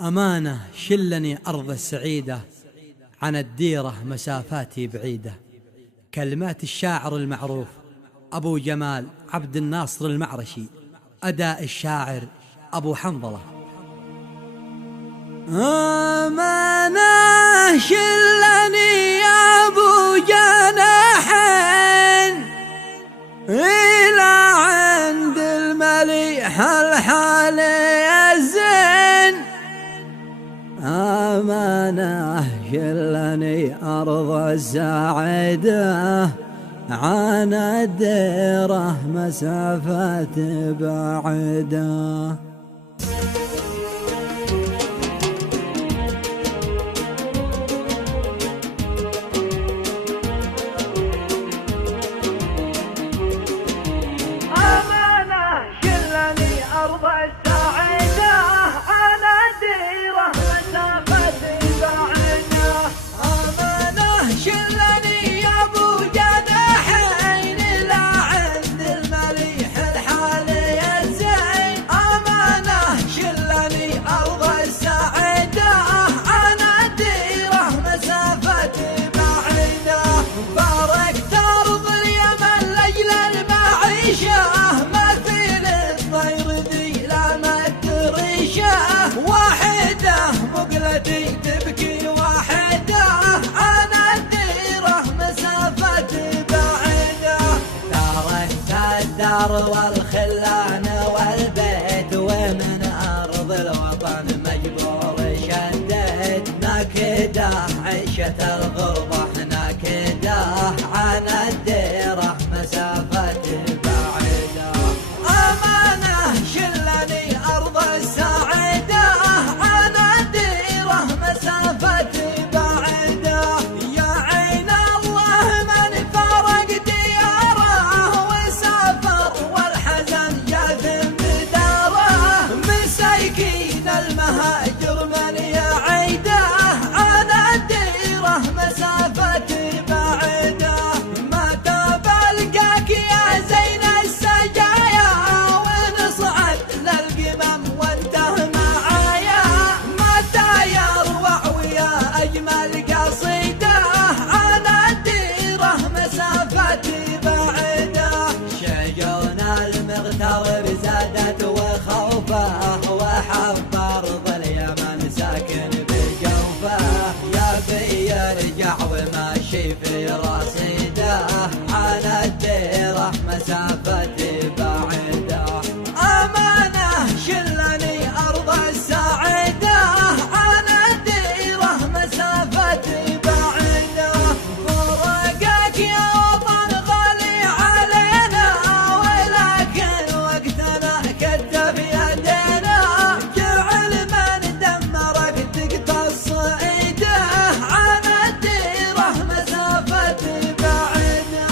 أمانة شلني أرض السعيدة، عن الديرة مسافاتي بعيدة. كلمات الشاعر المعروف أبو جمال عبد الناصر المعرشي، أداء الشاعر أبو حنظلة. أمانة شلني أبو جناحين إلى عند المليح الحالي الزين. أمانة شلني أرض السعيدة، عن الديرة مسافات بعيدة. تبكي واحدة عن الديرة مسافة بعيدة. تركت الدار والخلان والبيت، ومن أرض الوطن مجبور شديت. ناكدة عيشة الغربة، ناكدة عن الديرة مسافة بعيدة. أمانة شلني أرض السعيدة، عن الديرة مسافة بعيدة. يا عين الله من فارق دياره وسافر، والحزن ياثم بداره. مساكين المهاجر من يعيده، عن الديرة مسافة بعيدة. ما تبلقاك يا زين السجايا، ونصعد للقمم وانته معايا. متى يروع ويا أجمل قصيدة، عن الديرة مسافة بعيدة. شجون المغترب زادت وخوفه، وحب أرض اليمن ساكن بجوفه. يا بي يرجع وماشي في رصيده، عن الديرة مسافة بعيدة. أمانة شلني أرض السعيدة، عن الديرة مسافة بعيدة. فرقك يا وطن غالي علينا، ولكن وقتنا كتف يدينا. جعل من دمرك تقتص ايده، عن الديرة مسافة بعيدة.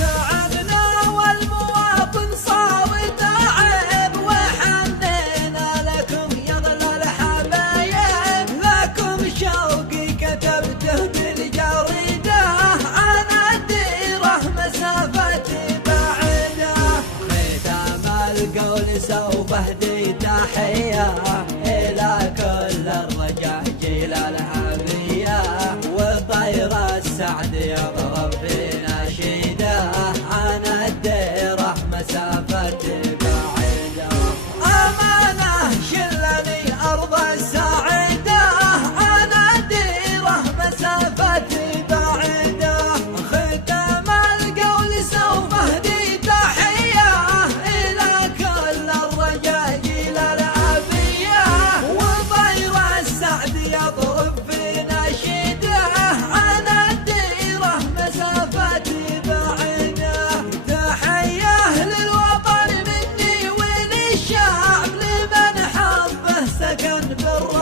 تعبنا والمواطن صار تعب، وحنينا لكم يا اغلى الحبايب. لكم شوقي كتبته بالجريدة، عن الديرة مسافة بعيدة. ختام القول سوف اهدي تحية إلى كل الرجاجيل العافية، وطير السعد يضرب في نشيده، عن الديرة مسافة بعيدة. أمانة شلني أرض السعيدة، عن الديرة مسافة بعيدة. ختام القول سوف اهدي تحية إلى كل الرجاجيل العافية، وطير السعد يضرب في نشيده، عن الديرة مسافة بعيدة. تحية للوطن مني وللشعب، لمن حبه سكن بالرحمة.